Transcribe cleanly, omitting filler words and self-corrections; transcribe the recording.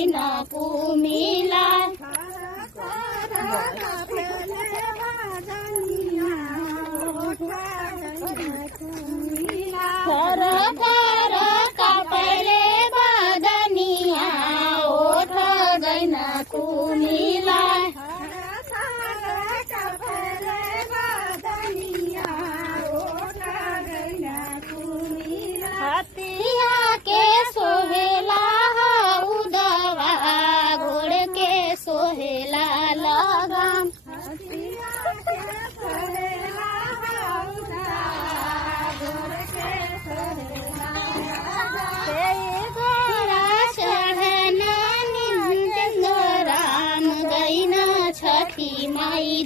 गइन कुमिला फर फर कापले बदनिया ओठ गइन कुमिला हतिया के सोहेला उदवा घोड़ के सोहेला लगाम छठी माई